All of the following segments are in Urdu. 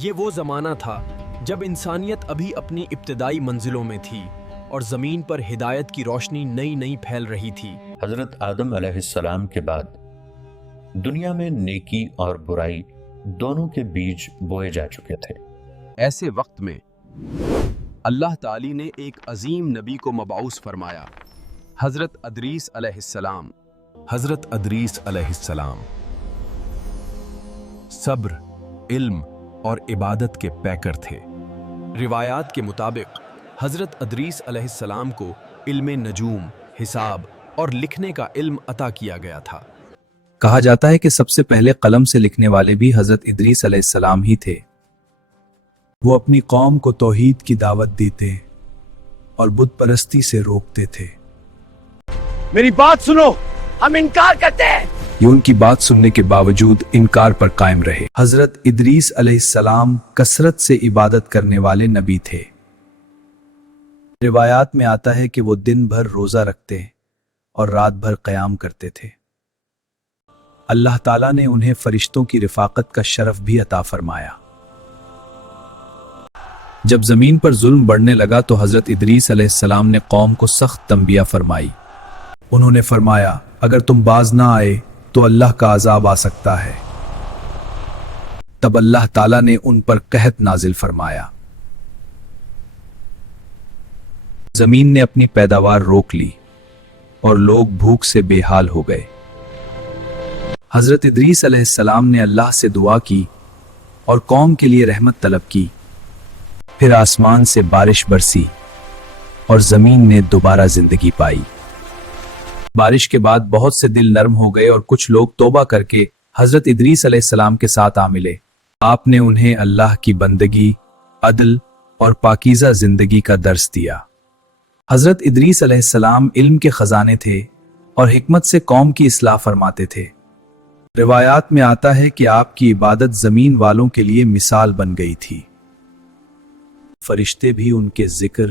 یہ وہ زمانہ تھا جب انسانیت ابھی اپنی ابتدائی منزلوں میں تھی اور زمین پر ہدایت کی روشنی نئی نئی پھیل رہی تھی۔ حضرت آدم علیہ السلام کے بعد دنیا میں نیکی اور برائی دونوں کے بیج بوئے جا چکے تھے۔ ایسے وقت میں اللہ تعالی نے ایک عظیم نبی کو مبعوث فرمایا، حضرت ادریس علیہ السلام۔ حضرت ادریس علیہ السلام صبر، علم اور عبادت کے پیکر تھے۔ روایات کے مطابق حضرت ادریس علیہ السلام کو علم نجوم، حساب اور لکھنے کا علم عطا کیا گیا تھا۔ کہا جاتا ہے کہ سب سے پہلے قلم سے لکھنے والے بھی حضرت ادریس علیہ السلام ہی تھے۔ وہ اپنی قوم کو توحید کی دعوت دیتے اور بت پرستی سے روکتے تھے۔ میری بات سنو، ہم انکار کرتے ہیں۔ یہ ان کی بات سننے کے باوجود انکار پر قائم رہے۔ حضرت ادریس علیہ السلام کثرت سے عبادت کرنے والے نبی تھے۔ روایات میں آتا ہے کہ وہ دن بھر روزہ رکھتے اور رات بھر قیام کرتے تھے۔ اللہ تعالیٰ نے انہیں فرشتوں کی رفاقت کا شرف بھی عطا فرمایا۔ جب زمین پر ظلم بڑھنے لگا تو حضرت ادریس علیہ السلام نے قوم کو سخت تنبیہ فرمائی۔ انہوں نے فرمایا، اگر تم باز نہ آئے تو اللہ کا عذاب آ سکتا ہے۔ تب اللہ تعالیٰ نے ان پر قحط نازل فرمایا۔ زمین نے اپنی پیداوار روک لی اور لوگ بھوک سے بے حال ہو گئے۔ حضرت ادریس علیہ السلام نے اللہ سے دعا کی اور قوم کے لیے رحمت طلب کی۔ پھر آسمان سے بارش برسی اور زمین نے دوبارہ زندگی پائی۔ بارش کے بعد بہت سے دل نرم ہو گئے اور کچھ لوگ توبہ کر کے حضرت ادریس علیہ السلام کے ساتھ آ ملے۔ آپ نے انہیں اللہ کی بندگی، عدل اور پاکیزہ زندگی کا درس دیا۔ حضرت ادریس علیہ السلام علم کے خزانے تھے اور حکمت سے قوم کی اصلاح فرماتے تھے۔ روایات میں آتا ہے کہ آپ کی عبادت زمین والوں کے لیے مثال بن گئی تھی۔ فرشتے بھی ان کے ذکر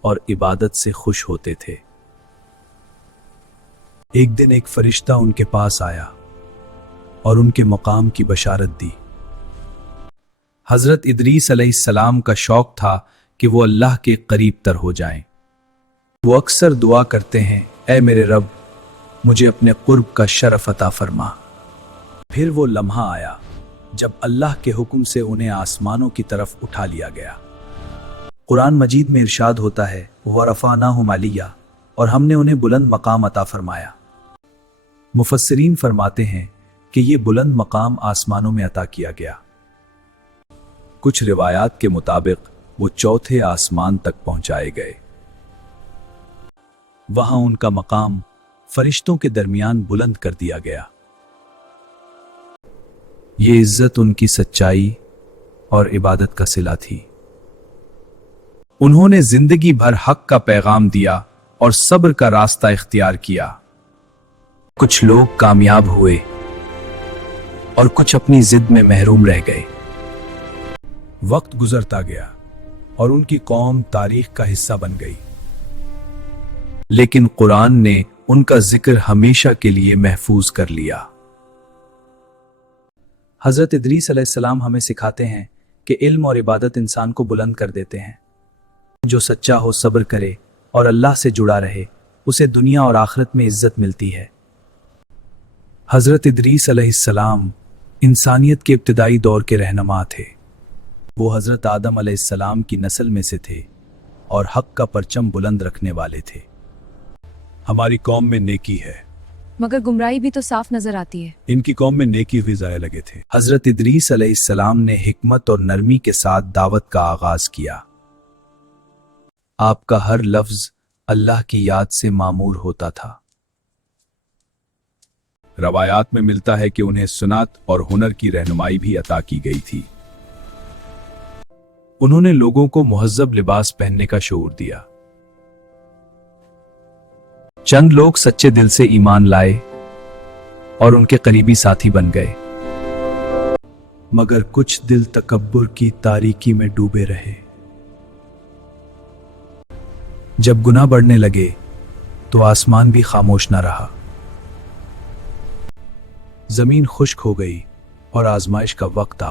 اور عبادت سے خوش ہوتے تھے۔ ایک دن ایک فرشتہ ان کے پاس آیا اور ان کے مقام کی بشارت دی۔ حضرت ادریس علیہ السلام کا شوق تھا کہ وہ اللہ کے قریب تر ہو جائیں۔ وہ اکثر دعا کرتے ہیں، اے میرے رب، مجھے اپنے قرب کا شرف عطا فرما۔ پھر وہ لمحہ آیا جب اللہ کے حکم سے انہیں آسمانوں کی طرف اٹھا لیا گیا۔ قرآن مجید میں ارشاد ہوتا ہے، وَرَفَعْنَاهُ عَلِيًّا، اور ہم نے انہیں بلند مقام عطا فرمایا۔ مفسرین فرماتے ہیں کہ یہ بلند مقام آسمانوں میں عطا کیا گیا۔ کچھ روایات کے مطابق وہ چوتھے آسمان تک پہنچائے گئے۔ وہاں ان کا مقام فرشتوں کے درمیان بلند کر دیا گیا۔ یہ عزت ان کی سچائی اور عبادت کا صلہ تھی۔ انہوں نے زندگی بھر حق کا پیغام دیا اور صبر کا راستہ اختیار کیا۔ کچھ لوگ کامیاب ہوئے اور کچھ اپنی ضد میں محروم رہ گئے۔ وقت گزرتا گیا اور ان کی قوم تاریخ کا حصہ بن گئی، لیکن قرآن نے ان کا ذکر ہمیشہ کے لیے محفوظ کر لیا۔ حضرت ادریس علیہ السلام ہمیں سکھاتے ہیں کہ علم اور عبادت انسان کو بلند کر دیتے ہیں۔ جو سچا ہو، صبر کرے اور اللہ سے جڑا رہے، اسے دنیا اور آخرت میں عزت ملتی ہے۔ حضرت ادریس علیہ السلام انسانیت کے ابتدائی دور کے رہنما تھے۔ وہ حضرت آدم علیہ السلام کی نسل میں سے تھے اور حق کا پرچم بلند رکھنے والے تھے۔ ہماری قوم میں نیکی ہے، مگر گمراہی بھی تو صاف نظر آتی ہے۔ ان کی قوم میں نیکی بھی ضائع لگے تھے۔ حضرت ادریس علیہ السلام نے حکمت اور نرمی کے ساتھ دعوت کا آغاز کیا۔ آپ کا ہر لفظ اللہ کی یاد سے معمور ہوتا تھا۔ روایات میں ملتا ہے کہ انہیں سنت اور ہنر کی رہنمائی بھی عطا کی گئی تھی۔ انہوں نے لوگوں کو مہذب لباس پہننے کا شعور دیا۔ چند لوگ سچے دل سے ایمان لائے اور ان کے قریبی ساتھی بن گئے، مگر کچھ دل تکبر کی تاریکی میں ڈوبے رہے۔ جب گناہ بڑھنے لگے تو آسمان بھی خاموش نہ رہا۔ زمین خشک ہو گئی اور آزمائش کا وقت آ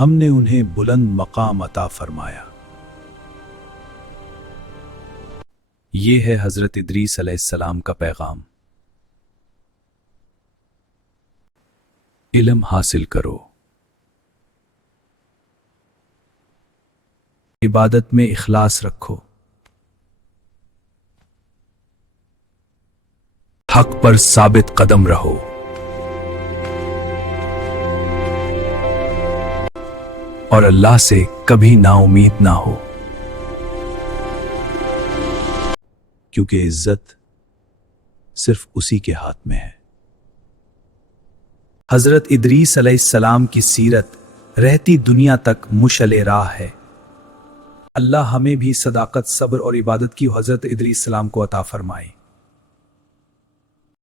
ہم نے انہیں بلند مقام عطا فرمایا۔ یہ ہے حضرت ادریس علیہ السلام کا پیغام۔ علم حاصل کرو، عبادت میں اخلاص رکھو، حق پر ثابت قدم رہو، اور اللہ سے کبھی نا امید نہ ہو، کیونکہ عزت صرف اسی کے ہاتھ میں ہے۔ حضرت ادریس علیہ السلام کی سیرت رہتی دنیا تک مشعل راہ ہے۔ اللہ ہمیں بھی صداقت، صبر اور عبادت کی حضرت ادریس السلام کو عطا فرمائے۔